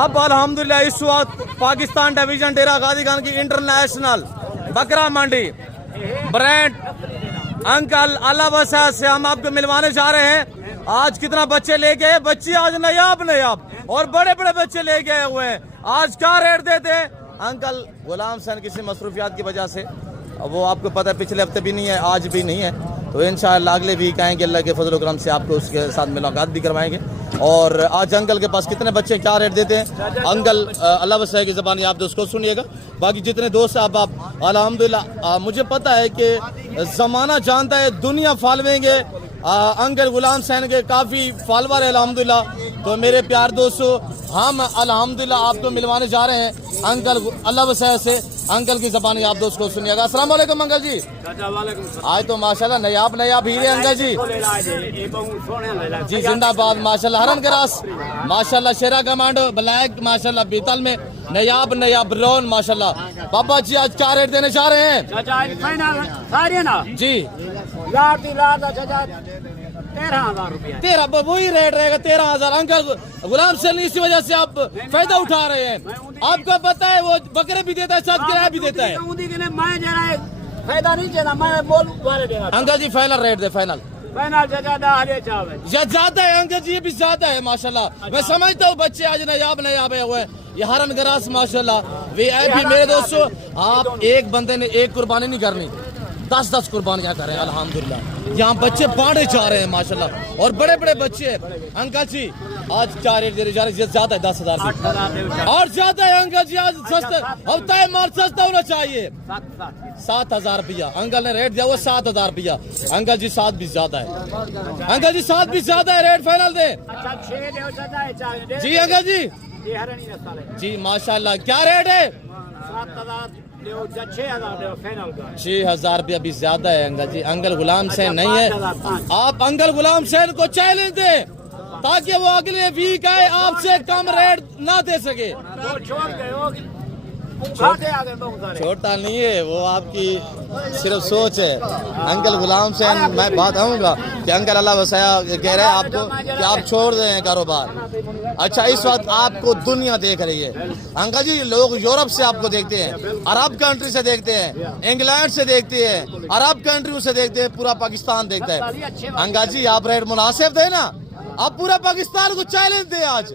अब अल्हम्दुलिल्लाह इस वक्त पाकिस्तान डिवीजन डेरा गाजी खान की इंटरनेशनल बकरा मंडी ब्रांड अंकल अल्लाह वसा से हम आपको मिलवाने जा रहे हैं। आज कितना बच्चे लेके आए, बच्चे आज नयाब और बड़े बड़े बच्चे लेके आए हुए हैं। आज क्या रेट देते हैं अंकल? गुलाम सैन किसी मसरूफियात की वजह से वो आपको पता है पिछले हफ्ते भी नहीं है, आज भी नहीं है, तो इंशाअल्लाह अगले वीक आएंगे। अल्लाह के फजल करम से आपको उसके साथ मुलाकात भी करवाएंगे। और आज अंकल के पास कितने बच्चे क्या रेट देते हैं अंकल अल्लाह वसा की ज़बानी आप उसको सुनिएगा। बाकी जितने दोस्त आप अल्हम्दुलिल्लाह मुझे पता है कि ज़माना जानता है, दुनिया फॉलोइंग है अंकल गुलाम सैन के काफ़ी फॉलोवर है अल्हम्दुलिल्लाह। तो मेरे प्यार दोस्तों हम अल्हम्दुलिल्लाह आपको मिलवाने जा रहे हैं अंकल अल्लाह वसा से। अंकल की ज़बानी आप दोस्त को सुनिएगा। अस्सलाम वालेकुम अंकल जी। आज तो माशाल्लाह नयाब हीरे अंकल जी जी जिंदाबाद माशाल्लाह। हरन ग्रास माशाल्लाह, शेरा कमांडो ब्लैक माशाल्लाह, बीतल में नयाब ब्राउन माशाल्लाह। पापा जी आज क्या रेट देने जा रहे हैं जी? 13 वही रेट रहेगा 13,000 अंकल गुलाम सैन। इसी वजह से आप फायदा उठा रहे हैं। आपको पता है वो बकरे भी देता है, साथ किराया भी देता है। फायदा नहीं देना, मैं बोल अंकल जी फाइनल रेट दे, फाइनल ज्यादा है अंकल जी, ये भी ज्यादा है माशाल्लाह। मैं समझता हूँ बच्चे आज नयाब है हुए। ये हरन ग्रास माशाल्लाह वीआईपी। मेरे दोस्तों आप एक बंदे ने एक कुर्बानी नहीं करनी, 10 कुर्बानियां करें अल्हम्दुलिल्लाह। यहाँ बच्चे बांटे जा रहे हैं माशाल्लाह और बड़े बड़े बच्चे। अंकल जी आज क्या रेट दे रहे जा रहे? ज्यादा है 10,000 और ज्यादा है अंकल जी। आज सस्ता हफ्ता है, माल सस्ता होना चाहिए। 7,000 रुपया अंकल ने रेट दिया, वो 7,000 रुपया। अंकल जी 7 भी ज्यादा है अंकल जी, 7 भी ज्यादा है। रेट फाइनल दे जी अंकल जी माशाल्लाह। क्या रेट है? 6,000 रुपया भी ज्यादा है अंकल जी। अंकल गुलाम सैन नहीं है, आप अंकल गुलाम सैन को चैलेंज दे ताकि वो अगले वीक आए आपसे कम रेट ना दे सके। छोटा नहीं है वो, आपकी सिर्फ सोच है अंकल गुलाम सैन। मैं बात आऊँगा कि अंकल अल्लाह वसाया कह रहे हैं आपको कि आप छोड़ दें कारोबार। अच्छा इस वक्त आपको दुनिया देख रही है अंकल जी। लोग यूरोप से आपको देखते हैं, अरब कंट्री से देखते हैं, इंग्लैंड से देखते हैं, अरब कंट्री से देखते हैं, पूरा पाकिस्तान देखता है। अंकल जी आप रेट मुनासिब थे ना, आप पूरा पाकिस्तान को चैलेंज दे। आज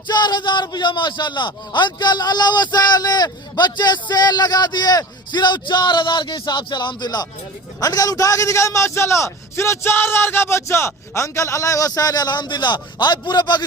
4,000 रुपया माशाल्लाह। अंकल अल्लाह वसा ने बच्चे सेल लगा दिए सिर्फ 4,000 के हिसाब से अल्हम्दुलिल्लाह। अंकल उठा के दिखाए माशाल्लाह, सिर्फ 4,000 का बच्चा अंकल अल्लाह वसा ने अल्हम्दुलिल्लाह आज पूरे पाकिस्तान